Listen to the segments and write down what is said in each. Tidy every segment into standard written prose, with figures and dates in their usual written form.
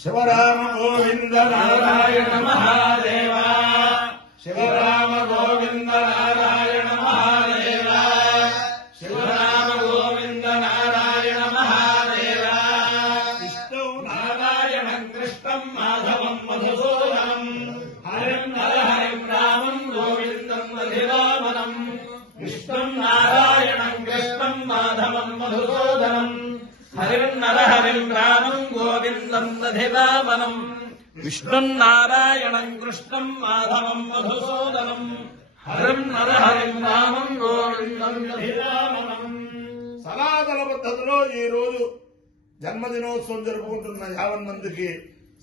శివరామ గోవింద నారాయణ మహాదేవ శివరామ గోవింద నారాయణ మహాదేవ శివరామ గోవింద నారాయణ మహాదేవ విష్ణు నారాయణం కృష్ణం మాధవం మధుసూదనం హరిం నరహరిం రామం గోవిందం అధివామనం విష్ణుం నారాయణం కృష్ణం మాధవం మధుసూదనం హరిం నరహరిం రామం గోవిందం అధివామనం విష్ణుం నారాయణం కృష్ణం మాధవం మధుసూదనం హరిం నరహరిం రామం గోవిందం అధివామనం. సనాతన పద్ధతిలో ఈ రోజు జన్మదినోత్సవం జరుపుకుంటున్న 50 మందికి,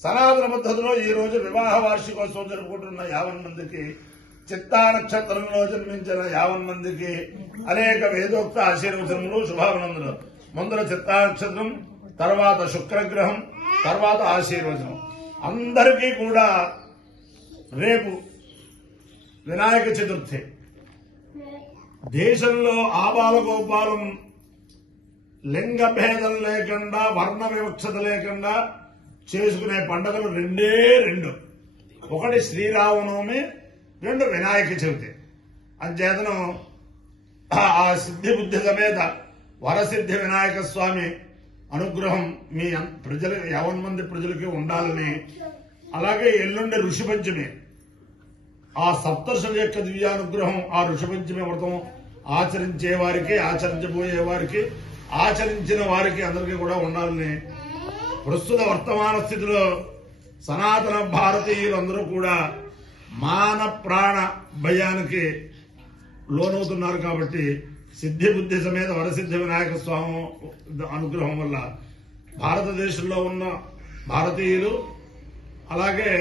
సనాతన పద్ధతిలో ఈ రోజు వివాహ వార్షికోత్సవం జరుపుకుంటున్న 50 మందికి, చిత్తా నక్షత్రంలో జన్మించిన 50 మందికి అనేక వేదోక్త ఆశీర్వచనములు, శుభాభినందనలు. ముందర చిత్తా నక్షత్రం, తర్వాత శుక్రగ్రహం, తర్వాత ఆశీర్వచనం. అందరికీ కూడా రేపు వినాయక చతుర్థి. దేశంలో ఆబాలగోపాలం లింగ భేదం లేకుండా, వర్ణ వివక్షత లేకుండా చేసుకునే పండుగలు రెండే రెండు. ఒకటి శ్రీరామనవమి, రెండు వినాయక చవితి. అంచేతను ఆ సిద్ధి బుద్ధి సమేత వరసిద్ధి వినాయక స్వామి అనుగ్రహం మీ ప్రజలకు 50 మంది ప్రజలకి ఉండాలని, అలాగే ఎల్లుండి ఋషి పంచమి, ఆ సప్తర్షుల యొక్క దివ్యానుగ్రహం ఆ ఋషి పంచమి వ్రతం ఆచరించే వారికి, ఆచరించబోయే వారికి, ఆచరించిన వారికి అందరికీ కూడా ఉండాలని, ప్రస్తుత వర్తమాన స్థితిలో సనాతన భారతీయులందరూ కూడా మాన ప్రాణ భయానికి లోనవుతున్నారు. కాబట్టి సిద్ధి బుద్ధి సమేత వరసిద్ధి వినాయక స్వామి అనుగ్రహం వల్ల భారతదేశంలో ఉన్న భారతీయులు, అలాగే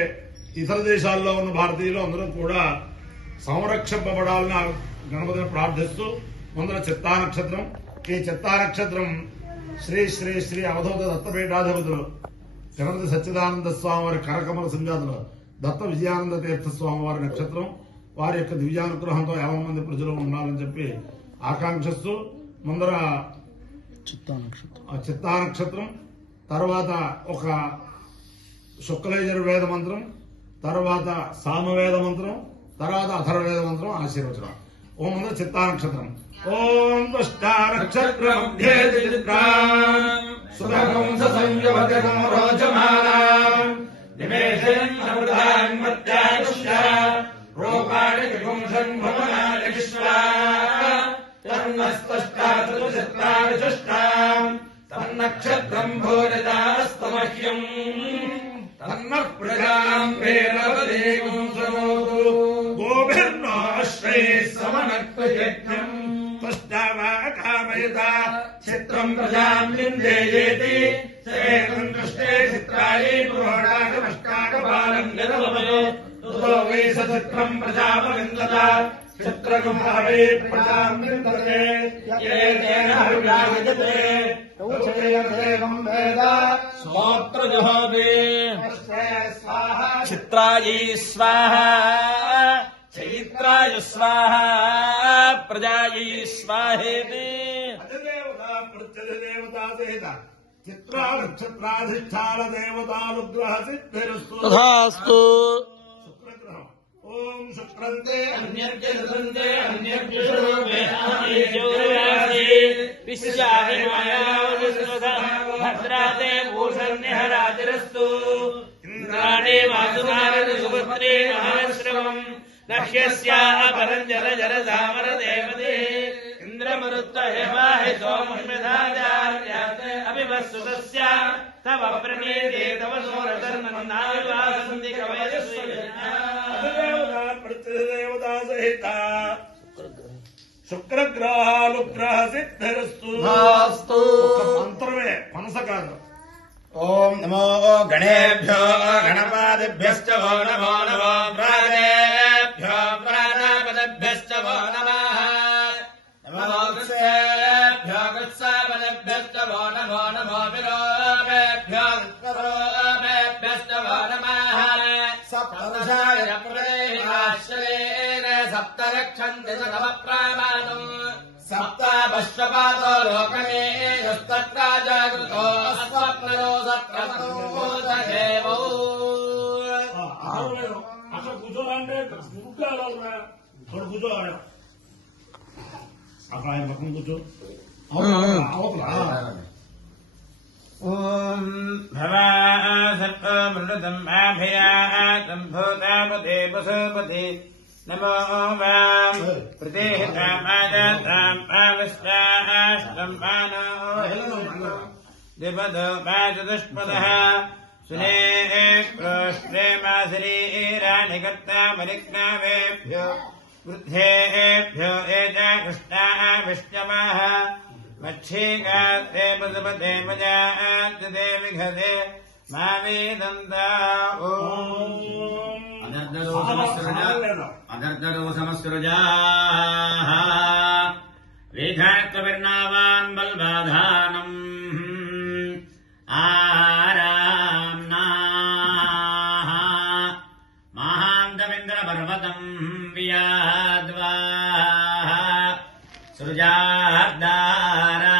ఇతర దేశాల్లో ఉన్న భారతీయులు అందరూ కూడా సంరక్షింపబడాలని గణపతిని ప్రార్థిస్తూ, ముందర చిత్తా నక్షత్రం. ఈ చిత్తా నక్షత్రం శ్రీ శ్రీ శ్రీ అవధూత దత్తపీఠాధిపతులు గణపతి సచ్చిదానంద స్వామి వారి కరకమల సంజాతులు దత్త విజయానంద తీర్థ స్వామి వారి నక్షత్రం. వారి యొక్క దివ్యానుగ్రహంతో 50 మంది ప్రజలు ఉండాలని చెప్పి ఆకాంక్షిస్తూ, ముందర చిత్తా నక్షత్రం, తర్వాత ఒక శుక్లయజుర్వేద మంత్రం, తర్వాత సామవేద మంత్రం, తర్వాత అథర్వవేద మంత్రం ఆశీర్వచనం. ఓం ముందర చిత్తా నక్షత్రం. ఓం దుష్టా నక్షత్రం తన్నక్షత్రం భోజాస్తమహ్యం తన్న ప్రజాం వేదవదేవం సమోదు గోభిర్నాశ్రై సమనక్తయజ్ఞం తుష్టావా కామయత చిత్రం ప్రజాం నిందేయేతి సేతం దృష్టే చిత్రాయే పురోడాగమష్టాగపాలం నిరవమయో తో వై సచిత్రం ప్రజాపవిందత చిత్రగుంభవే ప్రజాం నిందతే ఏతేన హరివ్యాగజతే కౌశేయం వేద స్తోత్రజుహోతి చిత్రాయై స్వాహా చైత్రాయ స్వాహా ప్రజాయై స్వాహేతి. ప్రత్యదేవతా సహిత చిత్రా నక్షత్రాధిష్టాన దేవతానుగ్రహ సిద్ధిరస్తు తథాస్తు. శుక్రగ్రహం. ఓం శుక్రంతే అన్యర్జనంతే భద్రాతే భూషణ్యరాజిరస్తు ఇంద్రాణే వాసునారద సుభద్రే మహాశ్రవం నక్ష్యస్యాః పరంజల జలధామర దేవతే ఇంద్రమరుత్త హేమాహి సోమస్మిధాచార్యాత్ అభివస్సుతస్య తవ ప్రణీతే తవ సోరధర్మన్నావివాసంతి కవయస్సు ప్రత్యదేవతా సహిత శుక్రగ్రహానుగ్రహ సిద్ధిరస్తు. మంత్రమే, మనస కాదు. ఓం నమో గణేభ్యో గణపాదిభ్యశ్చ వో నమో నమో ప్రాణేభ్యో ప్రాణాపదభ్యశ్చ వో నమః నమో గృత్సేభ్యో గృత్సాపదభ్యశ్చ వో నమో నమో విలోమేభ్యో విలోమేభ్యశ్చ వో నమః సప్తదశాయ ప్రదేహాశ్రయేణ సప్తరక్షంతి సమ ప్రామాణం सप्तापश्वपातो लोकमे यस्तत्रा जागृतो अस्वप्नरो सत्रमतो అక్కడ కూర్చోవాలంటే అక్కడ కూర్చోవాలి అక్కడ ఆయన పక్కన కూర్చో ఓం భవా సర్వమృతం ఆభయాతం భూతాపతే పశుపతే నమో వాం ప్రతిహితామాజాతాం ఆవిష్టాష్టం మానో ద్విపదో చతుష్పదః సునే ప్రోష్ట్రే మాశరీరాణి కర్తామరిజ్ఞావేభ్యో వృద్ధేభ్యో ఏజా కృష్ణా విష్ణవః మక్షీకాస్తే పశుపతే మజాతే విఘతే మా వేదంతా ఓం అదర్దరో సమస్రుజా వేదాత్వవిర్నావాన్ బల్బాధానం ఆరామ్నా మహాంతమింద్రపర్వతం వియాద్వా సృజార్దారా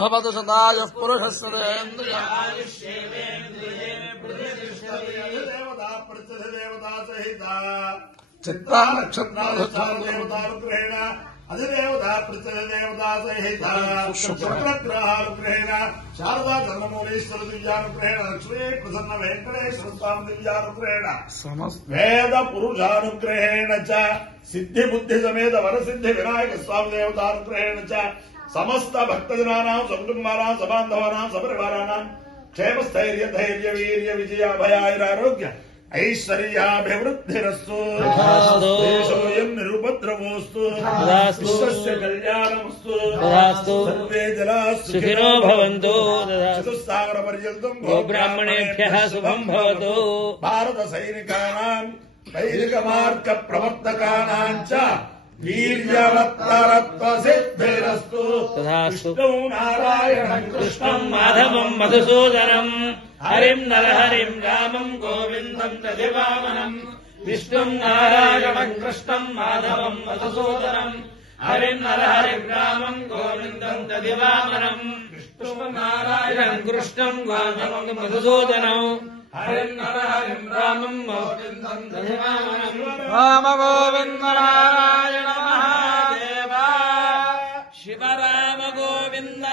భవతు సదాయః పురుషస్యేంద్రియ చిత్తా నక్షత్రాధిదేవతానుగ్రహేణ అధిదేవతా ప్రత్యదేవతా సహిత శుక్రగ్రహానుగ్రహేణ శారదా చంద్రమౌళీశ్వర దివ్యానుగ్రహేణ లక్ష్మీ ప్రసన్న వెంకటేశ్వర స్వామి దివ్యానుగ్రహేణ వేద పురుషానుగ్రహేణ చ సిద్ధి బుద్ధి సమేత వరసిద్ధి వినాయక స్వామి దేవతానుగ్రహేణ చ సమస్త భక్తజనానాం సకుటుంబానాం సబాంధవానాం సపరివారానాం క్షేమస్థైర్య ధైర్య వీర్య విజయాభయాయురారోగ్య ఐశ్వర్యాభివృద్ధిరస్తు దేశోయం నిరుపద్రవోస్తు విశ్వస్య కళ్యాణమస్తు సర్వే జనాః సుఖినో భవంతు చతుస్సాగర పర్యంతం గోబ్రాహ్మణేభ్యః శుభం భవతు భారత సైనికానాం వైదిక మార్గ ప్రవర్తకానాం చ వీర్యవత్తరత్వసిద్ధిరస్తు విష్ణు నారాయణం కృష్ణం మాధవం మధుసూదనం హరిం నరహరిం రామం గోవిందం దదివామనం విష్ణుం నారాయణం కృష్ణం మాధవం మధుసూదనం హరిం నరహరిం రామం గోవిందం దదివామనం విష్ణుం నారాయణం కృష్ణం మాధవం మధుసూదనం హరిం నరహరిం రామం గోవిందం దదివామనం రామ గోవింద నారాయణ మహాదేవ శివ రామ గోవింద